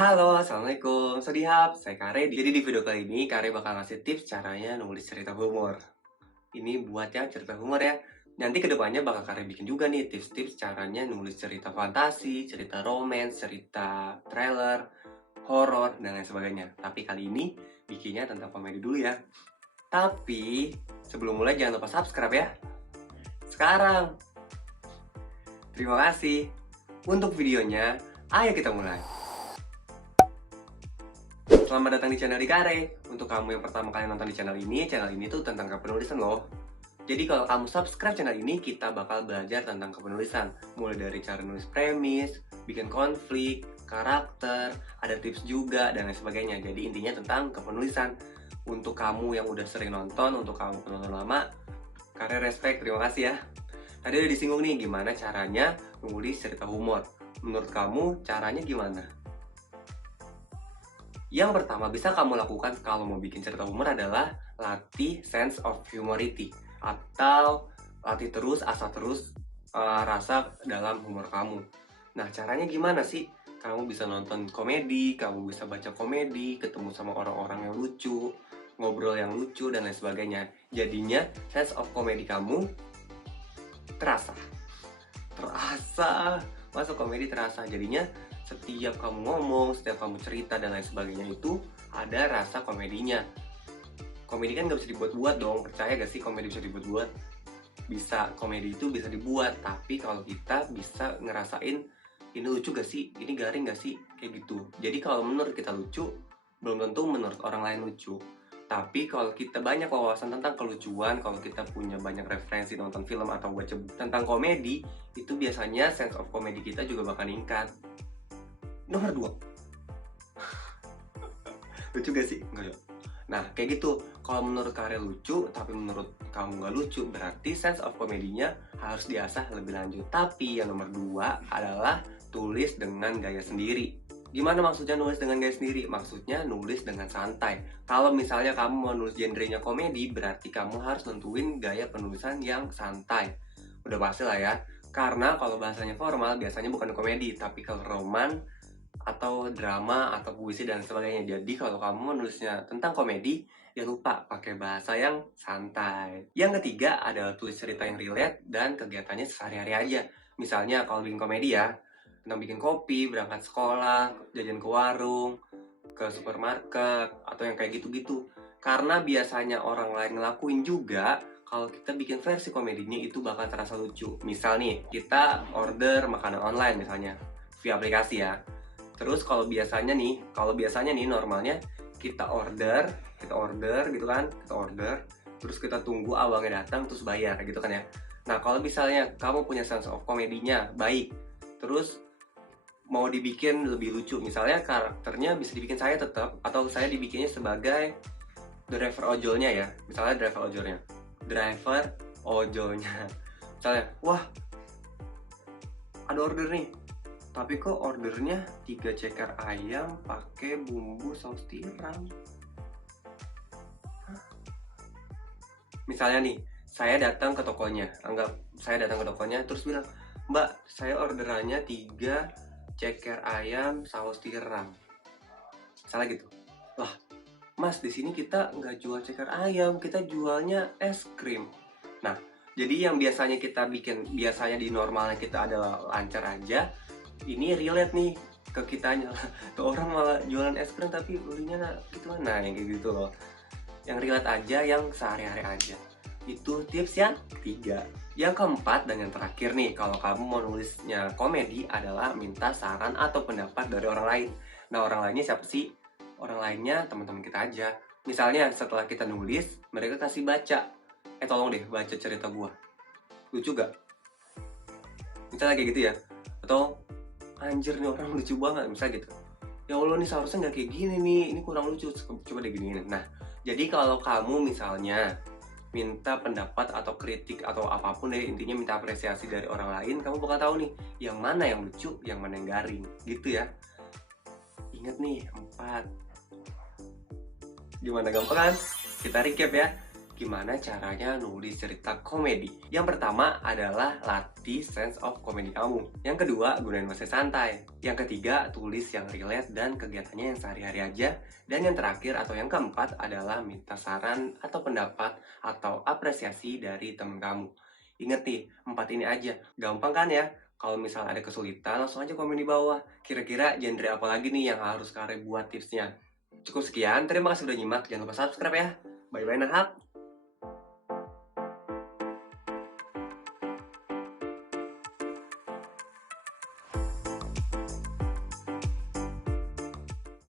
Halo, Assalamualaikum. Swadihab, saya Kare. Jadi di video kali ini, Kare bakal ngasih tips caranya nulis cerita humor. Ini buat yang cerita humor ya. Nanti kedepannya bakal Kare bikin juga nih tips-tips caranya nulis cerita fantasi, cerita romance, cerita thriller, horor, dan lain sebagainya. Tapi kali ini bikinnya tentang komedi dulu ya. Tapi sebelum mulai jangan lupa subscribe ya. Sekarang, terima kasih. Untuk videonya, ayo kita mulai. Selamat datang di channel di Kare. Untuk kamu yang pertama kali nonton di channel ini tuh tentang kepenulisan loh. Jadi kalau kamu subscribe channel ini, kita bakal belajar tentang kepenulisan. Mulai dari cara nulis premis, bikin konflik, karakter, ada tips juga, dan lain sebagainya. Jadi intinya tentang kepenulisan. Untuk kamu yang udah sering nonton, untuk kamu penonton lama, Kare respect, terima kasih ya. Tadi udah disinggung nih, gimana caranya nulis cerita humor. Menurut kamu, caranya gimana? Yang pertama bisa kamu lakukan kalau mau bikin cerita humor adalah latih sense of humority atau latih terus, asah terus rasa dalam humor kamu. Nah, caranya gimana sih? Kamu bisa nonton komedi, kamu bisa baca komedi, ketemu sama orang-orang yang lucu, ngobrol yang lucu, dan lain sebagainya. Jadinya sense of komedi kamu terasa. Terasa, masuk komedi terasa. Jadinya setiap kamu ngomong, setiap kamu cerita dan lain sebagainya itu ada rasa komedinya. Komedi kan gak bisa dibuat-buat dong, percaya gak sih komedi bisa dibuat-buat? Bisa, komedi itu bisa dibuat, tapi kalau kita bisa ngerasain ini lucu gak sih, ini garing gak sih, kayak gitu. Jadi kalau menurut kita lucu, belum tentu menurut orang lain lucu. Tapi kalau kita banyak wawasan tentang kelucuan, kalau kita punya banyak referensi nonton film atau baca buku tentang komedi, itu biasanya sense of komedi kita juga bakal meningkat. Nomor 2, lucu gak sih? Enggak ya? Nah, kayak gitu. Kalau menurut Kare lucu, tapi menurut kamu nggak lucu, berarti sense of komedinya harus diasah lebih lanjut. Tapi yang nomor 2 adalah tulis dengan gaya sendiri. Gimana maksudnya nulis dengan gaya sendiri? Maksudnya nulis dengan santai. Kalau misalnya kamu mau nulis genrenya komedi, berarti kamu harus nentuin gaya penulisan yang santai. Udah pasti lah ya. Karena kalau bahasanya formal, biasanya bukan komedi, tapi kalau roman, atau drama, atau puisi, dan sebagainya. Jadi kalau kamu menulisnya tentang komedi, ya lupa pakai bahasa yang santai. Yang ketiga adalah tulis cerita yang relate dan kegiatannya sehari-hari aja. Misalnya kalau bikin komedi ya, tentang bikin kopi, berangkat sekolah, jajan ke warung, ke supermarket, atau yang kayak gitu-gitu. Karena biasanya orang lain ngelakuin juga, kalau kita bikin versi komedinya itu bakal terasa lucu. Misal nih, kita order makanan online misalnya, via aplikasi ya. Terus kalau biasanya nih normalnya kita order gitu kan, terus kita tunggu abangnya datang terus bayar gitu kan ya. Nah, kalau misalnya kamu punya sense of komedinya baik, terus mau dibikin lebih lucu, misalnya karakternya bisa dibikin saya tetap, atau saya dibikinnya sebagai driver ojolnya ya, misalnya driver ojolnya, misalnya, wah ada order nih, tapi kok ordernya 3 ceker ayam pakai bumbu saus tiram. Misalnya nih, anggap saya datang ke tokonya terus bilang, "Mbak, saya orderannya 3 ceker ayam saus tiram." Misalnya gitu. Lah, Mas, di sini kita nggak jual ceker ayam, kita jualnya es krim. Nah, jadi yang biasanya di normalnya kita adalah lancar aja, ini relate nih ke kitanya. Tuh orang malah jualan es krim tapi belinya gitu. Nah, yang kayak gitu loh. Yang relate aja, yang sehari-hari aja. Itu tips yang ketiga. Yang keempat dan yang terakhir nih, kalau kamu mau nulisnya komedi adalah minta saran atau pendapat dari orang lain. Nah, orang lainnya siapa sih? Orang lainnya teman-teman kita aja. Misalnya setelah kita nulis, mereka kasih baca. Tolong deh baca cerita gua. Lucu gak? Misalnya kayak gitu ya. Atau anjir nih orang lucu banget, misalnya gitu. Ya Allah, nih seharusnya nggak kayak gini nih, ini kurang lucu, coba deh giniin. Nah, jadi kalau kamu misalnya minta pendapat atau kritik atau apapun deh, intinya minta apresiasi dari orang lain, kamu bakal tahu nih yang mana yang lucu, yang mana yang garing, gitu ya. Ingat nih, 4. Gimana, gampang kan? Kita recap ya. gimana caranya nulis cerita komedi. Yang pertama adalah latih sense of comedy kamu. Yang kedua, gunain bahasa santai. Yang ketiga, tulis yang relate dan kegiatannya yang sehari-hari aja. Dan yang terakhir atau yang keempat adalah minta saran atau pendapat atau apresiasi dari temen kamu. Ingat nih, 4 ini aja. Gampang kan ya? Kalau misal ada kesulitan, langsung aja komen di bawah. Kira-kira genre apa lagi nih yang harus Kare buat tipsnya? Cukup sekian, terima kasih udah nyimak. Jangan lupa subscribe ya. Bye-bye, Nahak.